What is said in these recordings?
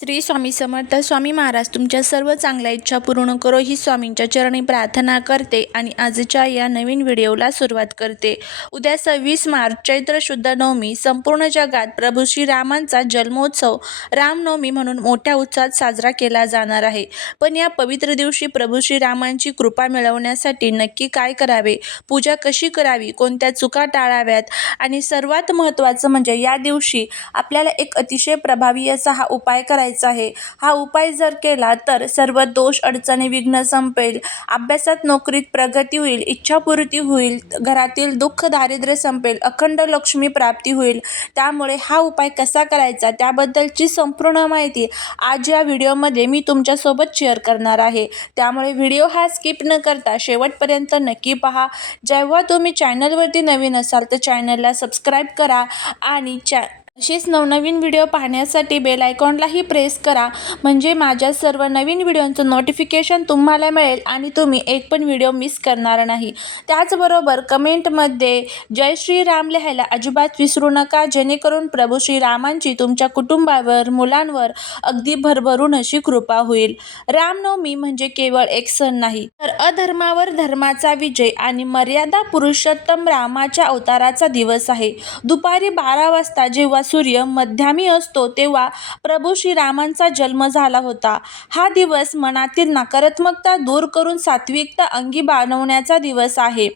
श्री स्वामी समर्थ. स्वामी महाराज तुमच्या सर्व चांगल्या इच्छा पूर्ण करो ही स्वामींच्या चरणी प्रार्थना करते आणि आजच्या या नवीन व्हिडिओला सुरुवात करते. उद्या 26 मार्च चैत्र शुद्ध नवमी संपूर्ण जगात प्रभू श्रीरामांचा जन्मोत्सव रामनवमी म्हणून मोठ्या उत्साहात साजरा केला जाणार आहे. पण या पवित्र दिवशी प्रभू श्रीरामांची कृपा मिळवण्यासाठी नक्की काय करावे, पूजा कशी करावी, कोणत्या चुका टाळाव्यात आणि सर्वात महत्त्वाचं म्हणजे या दिवशी आपल्याला एक अतिशय प्रभावी असा हा उपाय करायचा आहे. हा उपाय जर केला तर सर्व दोष, अडचणी, विघ्न संपेल, अभ्यासात, नोकरीत प्रगती होईल, इच्छापूर्ती होईल, घरातील दुःख, दारिद्र्य संपेल, अखंड लक्ष्मी प्राप्ती होईल. त्यामुळे हा उपाय कसा करायचा त्याबद्दलची संपूर्ण माहिती आज या व्हिडिओमध्ये मी तुमच्यासोबत शेअर करणार आहे. त्यामुळे व्हिडिओ हा स्किप न करता शेवटपर्यंत नक्की पहा. जेव्हा तुम्ही चॅनलवरती नवीन असाल तर चॅनलला सबस्क्राईब करा आणि असेच नवनवीन व्हिडिओ पाहण्यासाठी बेल आयकॉनलाही प्रेस करा, म्हणजे माझ्या सर्व नवीन व्हिडिओंचं नोटिफिकेशन तुम्हाला मिळेल आणि तुम्ही एक पण व्हिडिओ मिस करणार नाही. त्याचबरोबर कमेंटमध्ये जय श्रीराम लिहायला अजिबात विसरू नका, जेणेकरून प्रभू श्रीरामांची तुमच्या कुटुंबावर, मुलांवर अगदी भरभरून अशी कृपा होईल. रामनवमी म्हणजे केवळ एक सण नाही, तर अधर्मावर धर्माचा विजय आणि मर्यादा पुरुषोत्तम रामाच्या अवताराचा दिवस आहे. दुपारी 12 वाजता जेव्हा सूर्य मध्यामी असतो तेव्हा प्रभू श्रीरामांचा जन्म झाला होता. हा दिवस मनातील नकारात्मकता दूर करून सात्विकता अंगी बाणवण्याचा दिवस आहे.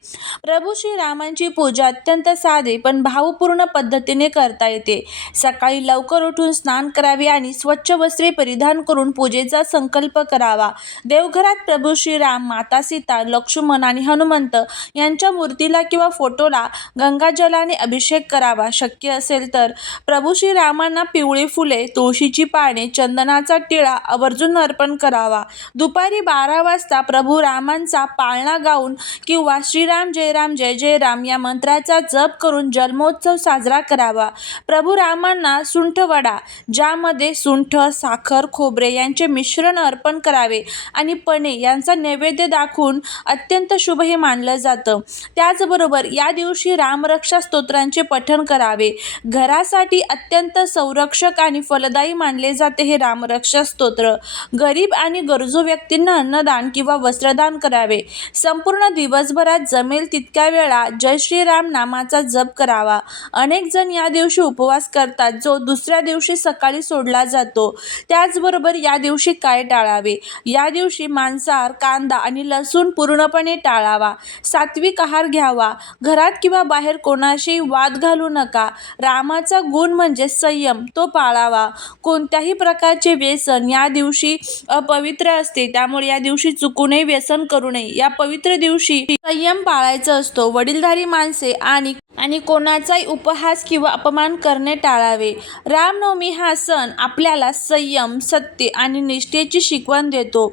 प्रभू श्रीरामांची पूजा अत्यंत साधे पण भावपूर्ण पद्धतीने करता येते. सकाळी लवकर उठून स्नान करावे आणि स्वच्छ वस्त्रे परिधान करून पूजेचा संकल्प करावा. देवघरात प्रभू श्रीराम, माता सीता, लक्ष्मण आणि हनुमंत यांच्या मूर्तीला किंवा फोटोला गंगाजलाने अभिषेक करावा. शक्य असेल तर प्रभू श्रीरामांना पिवळी फुले, तुळशीची पाने, चंदनाचा टिळा आवर्जून अर्पण करावा. दुपारी 12 वाजता प्रभू रामांचा पाळणा गाऊन किंवा श्रीराम जय राम जय जय राम या मंत्राचा जप करून जन्मोत्सव साजरा करावा. प्रभू रामांना सुंठवडा, ज्यामध्ये सुंठ, साखर, खोबरे यांचे मिश्रण अर्पण करावे आणि पणे यांचा नैवेद्य दाखवून अत्यंत शुभ हे मानलं जातं. त्याचबरोबर या दिवशी रामरक्षा स्तोत्रांचे पठण करावे. घरासाठी अत्यंत संरक्षक आणि फलदायी मानले जाते हे रामरक्षा स्तोत्र. गरीब आणि गरजू व्यक्तींना अन्नदान किंवा वस्त्रदान करावे. संपूर्ण दिवसभरात जमेल तितक्या वेळा जय श्रीराम नामाचा जप करावा. अनेक जण या दिवशी उपवास करतात, जो दुसऱ्या दिवशी सकाळी सोडला जातो. त्याचबरोबर या दिवशी काय टाळावे? या दिवशी मांसाहार, कांदा आणि लसूण पूर्णपणे टाळावा. सात्विक आहार घ्यावा. घरात किंवा बाहेर कोणाशी वाद घालू नका. रामाचा गुण म्हणजे संयम, तो पाळावा. कोणत्याही प्रकारचे व्यसन या दिवशी अपवित्र असते, त्यामुळे या दिवशी चुकूनही व्यसन करू नये. या पवित्र दिवशी संयम पाळायचा असतो. वडीलधारी माणसे आणि कोणाचाही उपहास किंवा अपमान करणे टाळावे. रामनवमी हा सण आपल्याला संयम, सत्य आणि निष्ठेची शिकवण देतो.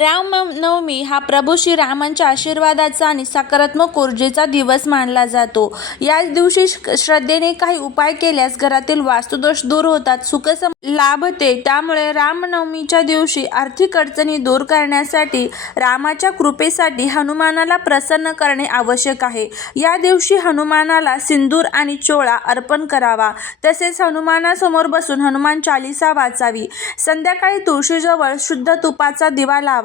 रामनवमी हा प्रभू श्रीरामांच्या आशीर्वादाचा आणि सकारात्मक ऊर्जेचा दिवस मानला जातो. या दिवशी श्रद्धेने काही उपाय केल्यास घरातील वास्तुदोष दूर होतात, सुख लाभते. त्यामुळे रामनवमीच्या दिवशी आर्थिक अडचणी दूर करण्यासाठी, रामाच्या कृपेसाठी हनुमानाला प्रसन्न करणे आवश्यक आहे. या दिवशी हनुमानाला सिंदूर आणि चोळा अर्पण करावा. तसेच हनुमानासमोर बसून हनुमान चालीसा वाचावी. संध्याकाळी तुळशीजवळ शुद्ध तुपाचा दिवा लावा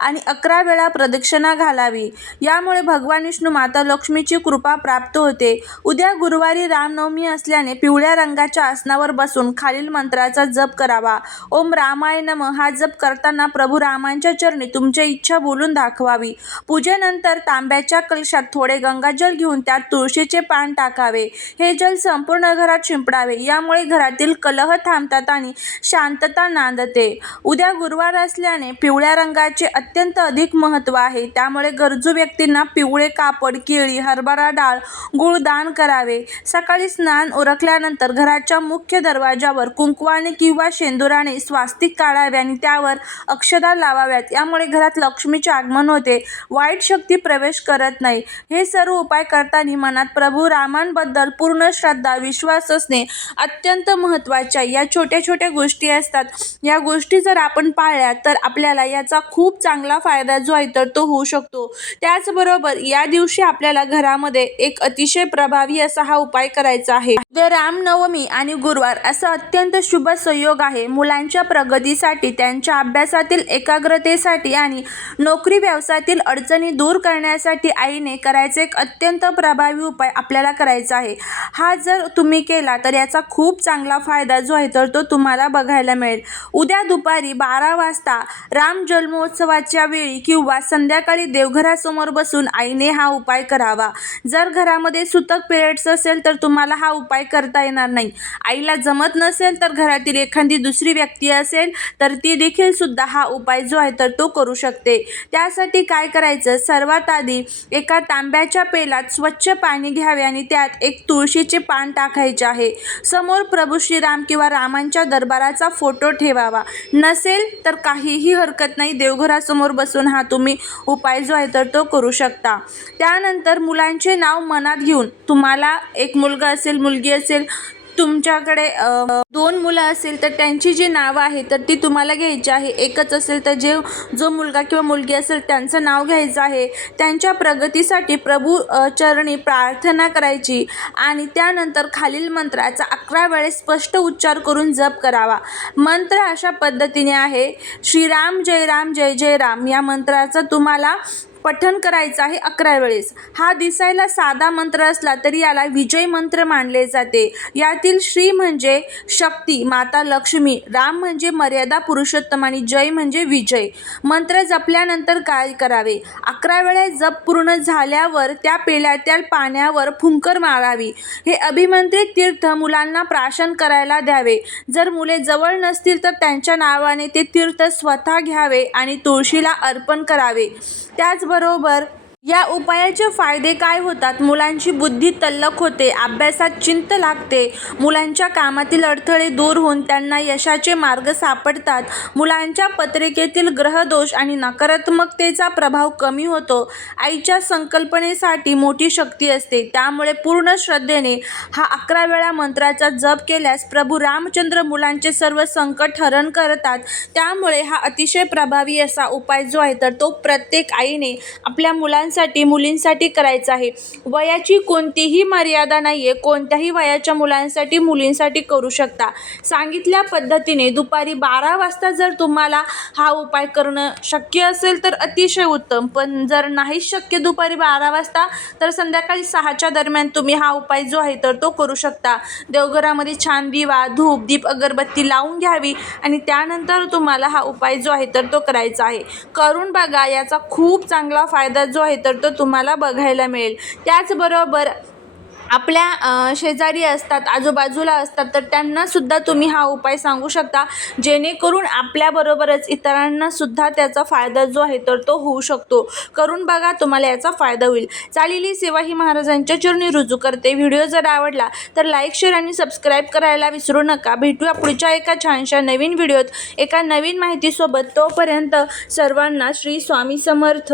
आणि 11 वेळा प्रदक्षिणा घालावी. यामुळे भगवान विष्णू, माता लक्ष्मीची कृपा प्राप्त होते. उद्या गुरुवारी रामनवमी असल्याने पिवळ्या रंगाच्या आसनावर बसून खालील मंत्राचा जप करावा. ओम रामाय नमः हा जप करताना प्रभू रामांच्या चरणी तुमची इच्छा बोलून दाखवावी. पूजेनंतर तांब्याच्या कलशात थोडे गंगाजल घेऊन त्यात तुळशीचे पान टाकावे. हे जल संपूर्ण घरात शिंपडावे. यामुळे घरातील कलह थांबतात आणि शांतता नांदते. उद्या गुरुवार असल्याने पिवळ्या रंगाचे अत्यंत अधिक महत्त्व आहे. त्यामुळे गरजू व्यक्तींना पिवळे कापड, केळी, हरभरा डाळ, गूळ दान करावे. सकाळी स्नान उरकल्यानंतर घराच्या मुख्य दरवाजावर कुंकवाने किंवा शेंदुराने स्वास्तिक काढावे आणि त्यावर अक्षता लावाव्यात. यामुळे घरात लक्ष्मीचे आगमन होते, वाईट शक्ती प्रवेश करत नाही. हे सर्व उपाय करताना मनात प्रभू रामांबद्दल पूर्ण श्रद्धा, विश्वास असणे अत्यंत महत्त्वाचे आहे. या छोट्या छोट्या गोष्टी असतात. या गोष्टी जर आपण पाळल्या तर आपल्याला याचा खूप चांगला फायदा जो आहे तर तो होऊ शकतो. त्याचबरोबर या दिवशी आपल्याला घरामध्ये एक अतिशय प्रभावी असा हा उपाय करायचा आहे. उद्या रामनवमी आणि गुरुवार असा अत्यंत शुभ संयोग आहे. मुलांच्या प्रगतीसाठी, त्यांच्या अभ्यासातील एकाग्रतेसाठी आणि नोकरी व्यवसायातील अडचणी दूर करण्यासाठी आईने करायचे एक अत्यंत प्रभावी उपाय आपल्याला करायचा आहे. हा जर तुम्ही केला तर याचा खूप चांगला फायदा जो आहे तर तो तुम्हाला बघायला मिळेल. उद्या दुपारी 12 वाजता राम जन्मोत्सवाच्या वेळी किंवा संध्याकाळी देवघरासमोर बसून आईने हा उपाय करावा. जर घरामध्ये सुतक पिरियड्स असेल तर तुम्हाला हा उपाय करता येणार नाही. आईला जमत नसेल तर घरातील एखादी दुसरी व्यक्ती असेल तर ती देखील सुद्धा हा उपाय जो आहे तर तो करू शकते. त्यासाठी काय करायचं, सर्वात आधी एका तांब्याच्या पेलात स्वच्छ पाणी घ्यावे आणि त्यात एक तुळशीचे पान टाकायचे आहे. समोर प्रभू श्रीराम किंवा रामांच्या दरबाराचा फोटो ठेवावा. नसेल तर काहीही हरकत नाही, देवघरासमोर बसून हा तुम्ही उपाय जो आहे तर तो करू शकता. त्यानंतर मुलांचे नाव मनात घेऊन, तुम्हाला एक मुलगा असेल, मुलगी असेल, तुमच्याकडे 2 मुलं असेल तर त्यांची जी नावं आहेत तर ती तुम्हाला घ्यायची आहे. एकच असेल तर जो मुलगा किंवा मुलगी असेल त्यांचं नाव घ्यायचं आहे. त्यांच्या प्रगतीसाठी प्रभू चरणी प्रार्थना करायची आणि त्यानंतर खालील मंत्राचा 11 वेळेस स्पष्ट उच्चार करून जप करावा. मंत्र अशा पद्धतीने आहे, श्रीराम जय राम जय जय राम या मंत्राचं तुम्हाला पठण करायचं आहे 11 वेळेस. हा दिसायला साधा मंत्र असला तरी याला विजय मंत्र मानले जाते. यातील श्री म्हणजे शक्ती, माता लक्ष्मी, राम म्हणजे मर्यादा पुरुषोत्तम आणि जय म्हणजे विजय. मंत्र जपल्यानंतर काय करावे, 11 वेळेस जप पूर्ण झाल्यावर त्या पेल्यातील पाण्यावर फुंकर मारावी. हे अभिमंत्रित तीर्थ मुलांना प्राशन करायला द्यावे. जर मुले जवळ नसतील तर त्यांच्या नावाने ते तीर्थ स्वतः घ्यावे आणि तुळशीला अर्पण करावे. त्याचबरोबर या उपायाचे फायदे काय होतात, मुलांची बुद्धी तल्लख होते, अभ्यासात चिंत लागते, मुलांच्या कामातील अडथळे दूर होऊन त्यांना यशाचे मार्ग सापडतात, मुलांच्या पत्रिकेतील ग्रहदोष आणि नकारात्मकतेचा प्रभाव कमी होतो, आईच्या संकल्पनेसाठी मोठी शक्ती असते. त्यामुळे पूर्ण श्रद्धेने हा 11 वेळा मंत्राचा जप केल्यास प्रभू रामचंद्र मुलांचे सर्व संकट हरण करतात. त्यामुळे हा अतिशय प्रभावी असा उपाय जो आहे तर तो प्रत्येक आईने आपल्या मुलींसाठी करायचा आहे. वयाची कोणतीही मर्यादा नाहीये, कोणत्याही वयाच्या मुलांसाठी, मुलींसाठी करू शकता. सांगितल्या पद्धतीने दुपारी 12 वाजता जर तुम्हाला हा उपाय करणं शक्य असेल तर अतिशय उत्तम, पण जर नाही शक्य दुपारी 12 वाजता तर संध्याकाळी 6च्या दरम्यान तुम्ही हा उपाय जो आहे तर तो करू शकता. देवघरामध्ये छान दिवा, धूप, दीप, अगरबत्ती लावून घ्यावी आणि त्यानंतर तुम्हाला हा उपाय जो आहे तर तो करायचा आहे. करून बघा, याचा खूप चांगला फायदा जो आहे तर तो तुम्हाला बघायला मिळेल. त्याचबरोबर आपल्या शेजारी असतात, आजूबाजूला असतात तर त्यांना सुद्धा तुम्ही हा उपाय सांगू शकता, जेणेकरून आपल्याबरोबरच इतरांना सुद्धा त्याचा फायदा जो आहे तर तो होऊ शकतो. करून बघा, तुम्हाला याचा फायदा होईल. चालेली सेवा ही महाराजांच्या चरणी रुजू करते. व्हिडिओ जर आवडला तर लाईक, शेअर आणि सबस्क्राईब करायला विसरू नका. भेटूया पुढच्या एका छानशा नवीन व्हिडिओत एका नवीन माहितीसोबत. तोपर्यंत सर्वांना श्री स्वामी समर्थ.